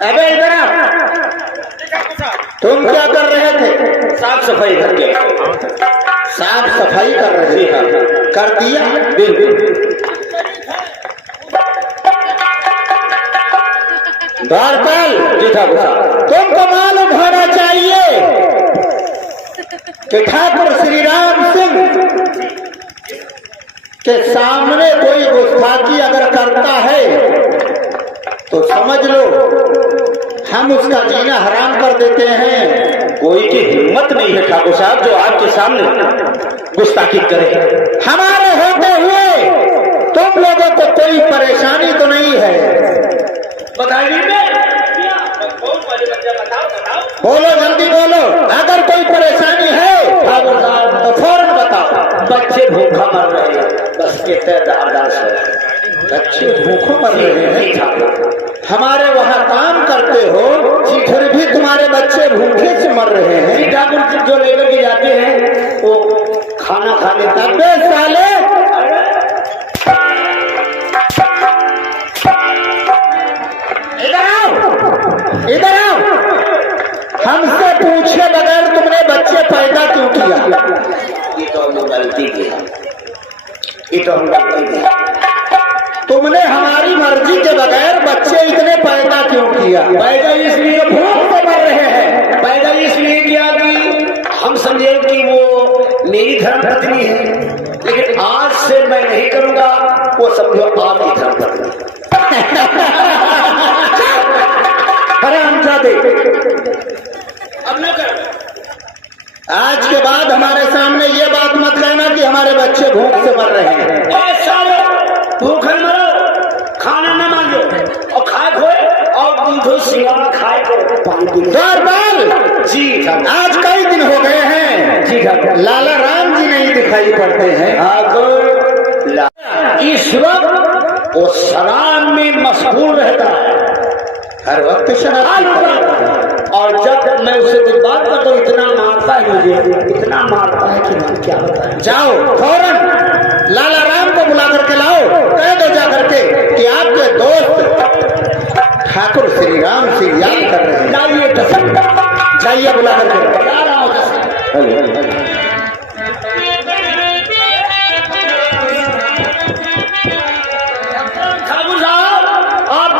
अबे इधर आ, तुम क्या कर रहे थे? साफ सफाई घर के। साफ सफाई कर रहे थे? कर दिया? बिल्कुल। द्वारपाल जी ठाकुर साहब, तुमको मालूम होना चाहिए कि ठाकुर श्री राम सिंह के सामने कोई गुस्ताखी अगर करता है तो समझ लो हम उसका जीना हराम कर देते हैं। कोई की हिम्मत नहीं है ठाकुर साहब जो आपके सामने गुस्ताखी करे। हमारे होते हुए तुम लोगों को कोई परेशानी तो नहीं है? बताइए, बोलो, जल्दी बोलो। अगर कोई परेशानी है ठाकुर साहब तो फौरन बताओ। बच्चे भूखा मर रहे हैं, बस इतने दारदार से बच्चे भूखों मर रहे हैं। हमारे वहाँ काम करते हो जी, फिर भी तुम्हारे बच्चे भूखे से मर रहे हैं। ठाकुर जी जो लेकर के जाते हैं वो खाना खा लेते हैं। अबे साले, इधर आओ, इधर आओ। हमसे पूछे बगैर तुमने बच्चे पैदा क्यों किया? ये तो हमने गलती की, ये तो हम गलती की। तुमने हमारी मर्जी के बगैर बच्चे इतने पैदा क्यों किया? पैदा इसलिए भूख से मर रहे हैं। पैदा इसलिए किया कि हम समझे कि वो मेरी धर्म पत्नी है, लेकिन आज से मैं नहीं करूंगा, वो समझो आपकी धर्म पत्नी। हरामजादे, अब न कर। आज के बाद हमारे सामने ये बात मत कहना कि हमारे बच्चे भूख से मर रहे हैं। भूखे मरो, खाना न मांगो और खाए खोए और दूधो सिंगारा खाए को पानी। द्वारपाल जी आज कई दिन हो गए हैं जी ठाकुर, लाला राम जी नहीं दिखाई पड़ते हैं। इस वक्त वो शराब में मशगूल रहता है, हर वक्त शराब पीता है। और जब मैं उससे कुछ बात करता तो इतना मारता है मुझे, इतना मारता है कि मैं क्या बताएं। जाओ फौरन लाला राम को बुला करके लाओ। कह दो जा करके कि आपके दोस्त ठाकुर श्री राम से याद कर रहे हैं। लाइए कसम, जाइए बुला करके लाओ। बता रहा हूँ कसम। ठाकुर साहब, आप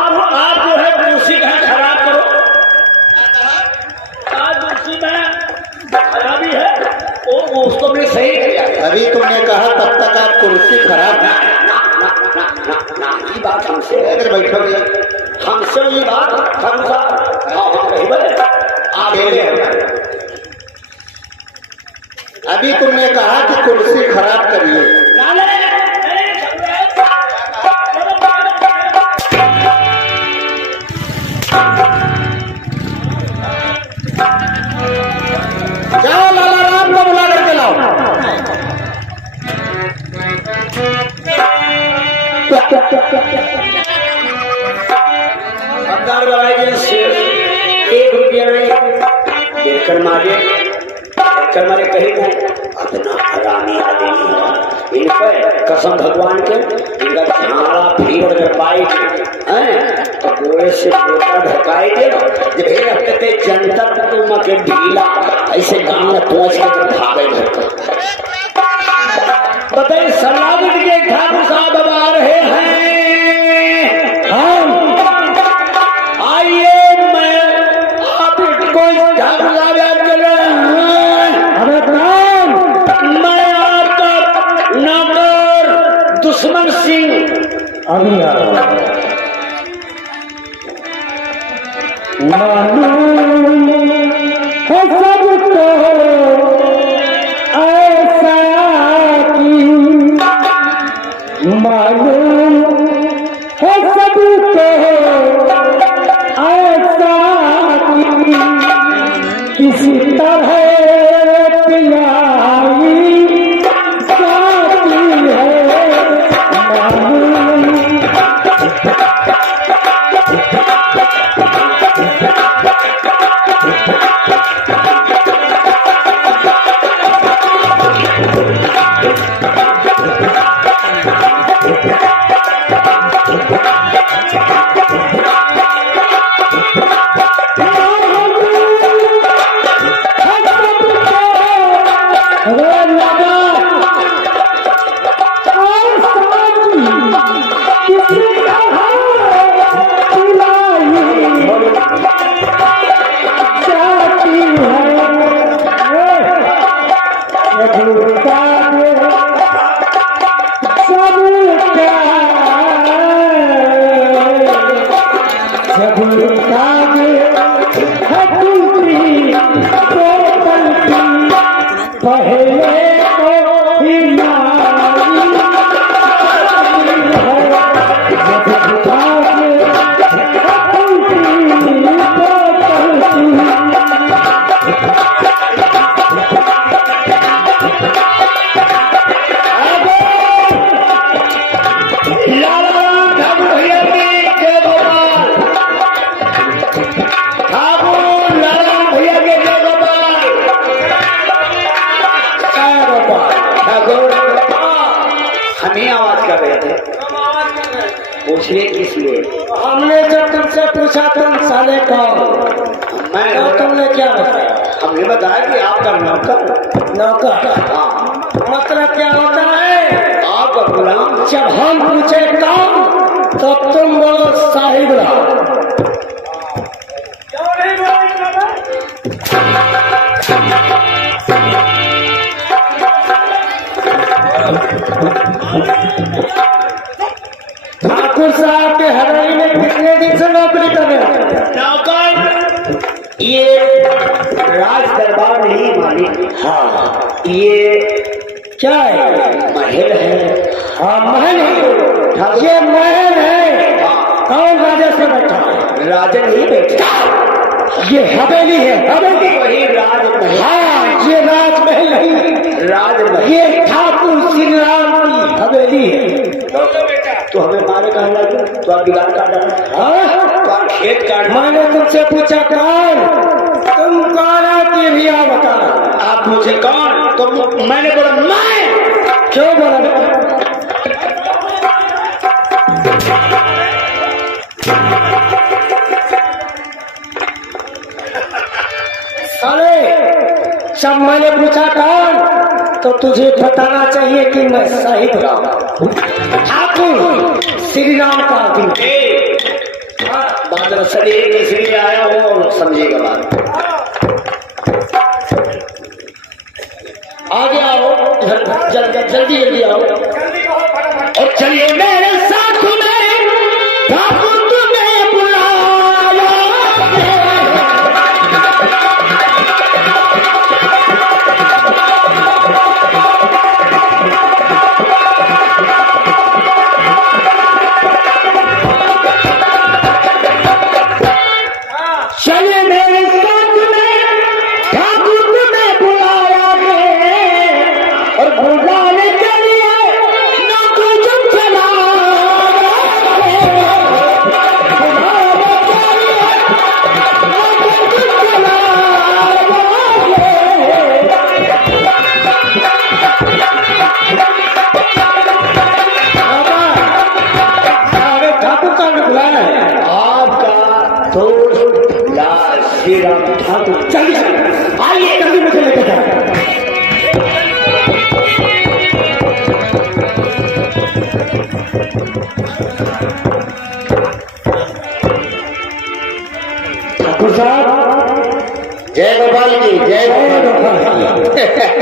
जो है कुर्सी का खराब करो। आज कुर्सी में खराबी है, वो उसको मैंने सही किया। अभी तुमने कहा तब तक आप कुर्सी खराब है। ये बात हमसे अगर बैठोगे हमसे ये बात ठाकुर साहब हम कहीं बोले आप अभी तुमने कहा कि कुर्सी खराब करिए। जाओ लाला राम को बुला करके लाओ। अवतार लगाइए से 1 रुपया में देकर मारे कहीं अपना हरामी आदमी इन पर कसम भगवान के इनका झाड़ा भीड़ अगर पाए तो गोड़े से गोटा ढकाए दे जब रखते जनता तुम के ढीला ऐसे गांव में पहुंच के भागे बताइए। सलाह के ठाकुर साहब अब आ रहे हैं। हम आइए, मैं आपको ठाकुर साहब याद कर रहे हैं। मैं आपका नौकर दुश्मन सिंह अभी आ रहा हूं। सबको ऐसा मालूम है, सबको ऐसा किसी तरह पिलाई जाती है मालूम। ठाकुर पहले तो ही नारी हमें आवाज कर रहे थे पूछिए किस लिए? हमने जब तुमसे पूछा तुम साले कौन, मैं तो तुमने क्या बताया? हमने बताया कि आपका नौकर। नौकर? हाँ। मतलब क्या होता है? आपका गुलाम। जब हम पूछे कौन तो तुम बोलो साहिब रहो। ठाकुर साहब के हवेली में कितने दिन से नौकरी कर रहे हैं? नौकर ये राज दरबार नहीं मालिक। हाँ ये क्या है? महल है। हाँ महल है, ये महल है। कौन राजा से बैठा है? राजा नहीं बैठा, ये हवेली है, हवेली। वही राजमहल। हाँ ये राजमहल नहीं, राजमहल। ये ठाकुर श्री राम की हवेली है। तो हमें मारे कहा लगे तो आप बिगाड़ काट डाला। हाँ? तो आप खेत काट। मैंने तुमसे पूछा कौन, तुम कौन आती भी आप बता। आप मुझे कौन? तो मैंने बोला मैं। क्यों बोला? साले जब मैंने पूछा कौन तो तुझे बताना चाहिए कि मैं साहिब राम ठाकुर श्री राम का आदमी। बात सर एक इसलिए आया हो, समझेगा बात। आगे आओ, जल्दी जल्दी आओ और चलिए मेरे साथ में ठाकुर तुम्हें बुलाया। चलिए मेरे साथ में ठाकुर तुम्हें बुलाया है और बुलाने के लिए नौकर जब चला ठाकुर का बुलाया है आपका दोस्त श्री राम ठाकुर। जल्दी आइए, जल्दी मुझे लेके जाओ। ठाकुर साहब जय गोपाल की जय गोपाल।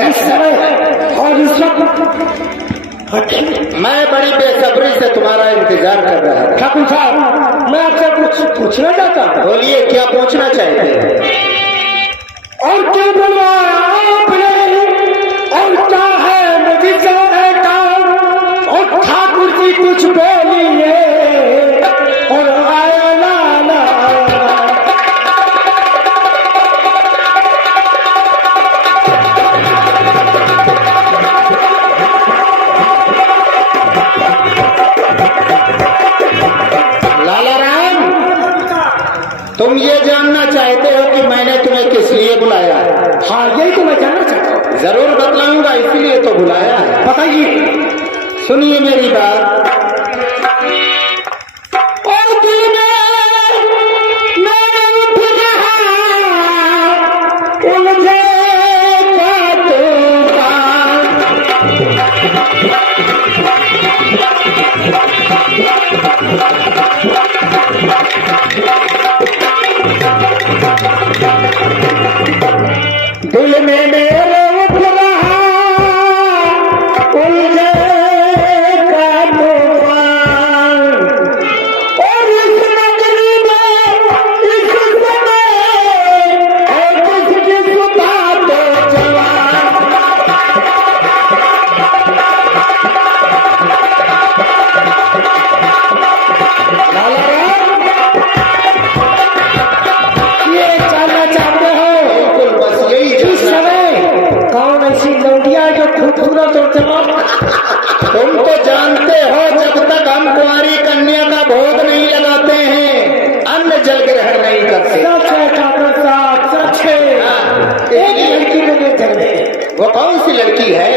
इस समय और इस वक्त मैं बड़ी बेसब्री से तुम्हारा इंतजार कर रहा था। ठाकुर साहब मैं आपसे कुछ पूछना चाहता हूँ। बोलिए क्या पूछना चाहते हैं? और क्या बुलवाया आपने और क्या है मुझसे काम और ठाकुर जी कुछ बोलिए और आया लाला। लाला राम, तुम ये जानना चाहते हो कि मैंने तुम्हें किस लिए बुलाया है? हाँ यही तो मैं जानना चाहता हूँ। जरूर बतलाऊंगा, इसीलिए तो बुलाया है। बताइए। सुनिए मेरी बात। और दिल में मैं उठ रहा उलझे का दिल में मेरे उठ रहा उलझे का तूफान और इस नगरी में इस समय और किसकी सुबह तो जवान। सी लौंडिया जो खूबसूरत और जवाब। तुम तो जानते हो जब तक हम कुंवारी कन्या का भोग नहीं लगाते हैं अन्न जल ग्रहण नहीं करते। सच है ठाकुर साहब, सच है। एक लड़की मेरे घर में, वो कौन सी लड़की है?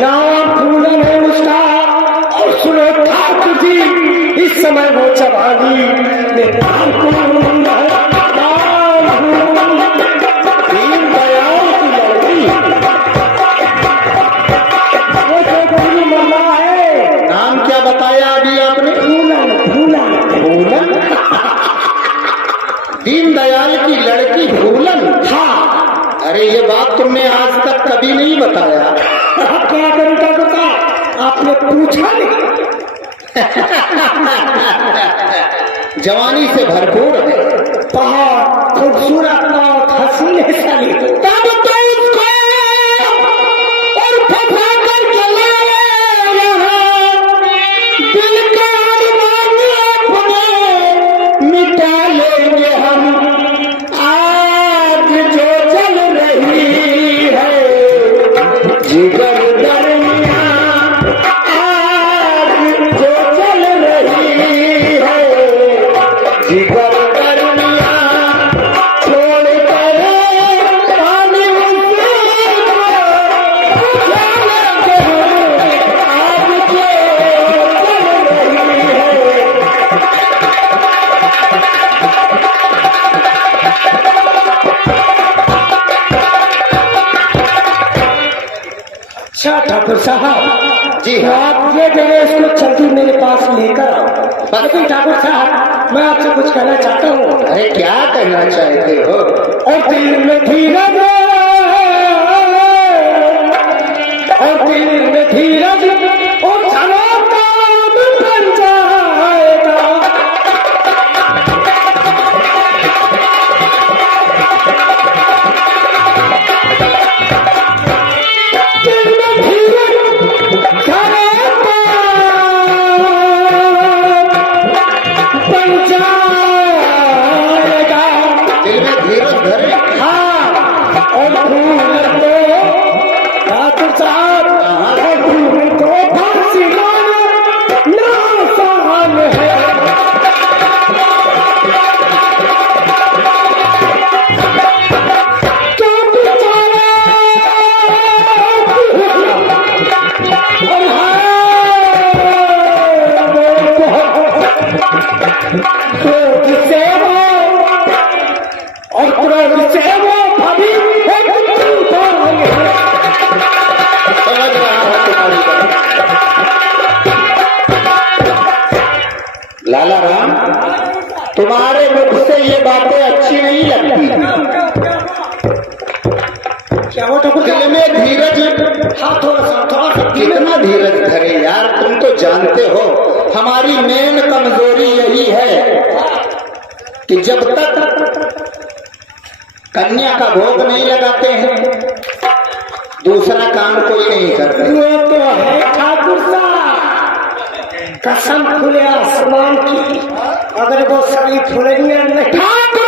नाम पूनम है उसका। और सुनो ठाकुर जी, इस समय वो जवानी में दीन दयाल की लड़की, वो जो गुरु मल्ला है। नाम क्या बताया अभी आपने? पूनम, पूनम, फूलन? दीनदयाल की लड़की फूलन? हाँ। अरे ये बात तुमने आज तक कभी नहीं बताया। क्या करूँ ठाकुर साहब, आपने पूछा नहीं। जवानी से भरपूर है, बहुत खूबसूरत, बहुत हसीन है साली। तब तो उसको और फंसा कर चला यहाँ, दिल का अरमान अपने मिटा लेंगे हम। आज जो चल रही है जिगर दरमियाँ, आज जो चल रही है जिगर दरमियाँ, छोड़ कर पानी उसको जाने दो। आज जो चल रही है। अच्छा ठाकुर साहब जी तो हाँ। आप ये मेरे इसको जल्दी मेरे पास लेकर आओ। लेकिन ठाकुर साहब मैं आपसे कुछ कहना चाहता हूँ। अरे क्या कहना चाहते हो? और दिल में धीरज, और दिल में धीरज, और चलो काम बन जाएगा। दिल में धीरज, चलो काम बन जाएगा। दिल में धीरज धरे। हाँ, और फूल को ठाकुर साहब, और फूल को फांसी मारो ना आसान है। क्या बेचारा, और क्रोध से वो, और क्रोध से वो भाभी एक तूफान है। समझ रहा हूँ तुम्हारी बात। लाला राम, तुम्हारे मुख से ये बातें अच्छी नहीं लगती। क्या वो ठाकुर दिल साहब? में धीरज, हाँ थोड़ा सा कितना धीरज धरे यार। तुम तो जानते हो हमारी मेन कमजोरी यही है कि जब तक कन्या का भोग नहीं लगाते हैं दूसरा काम कोई नहीं करते। वो तो है ठाकुर साहब, कसम खुले आसमान की, अगर वो सभी फुलनियां नहीं। ठाकुर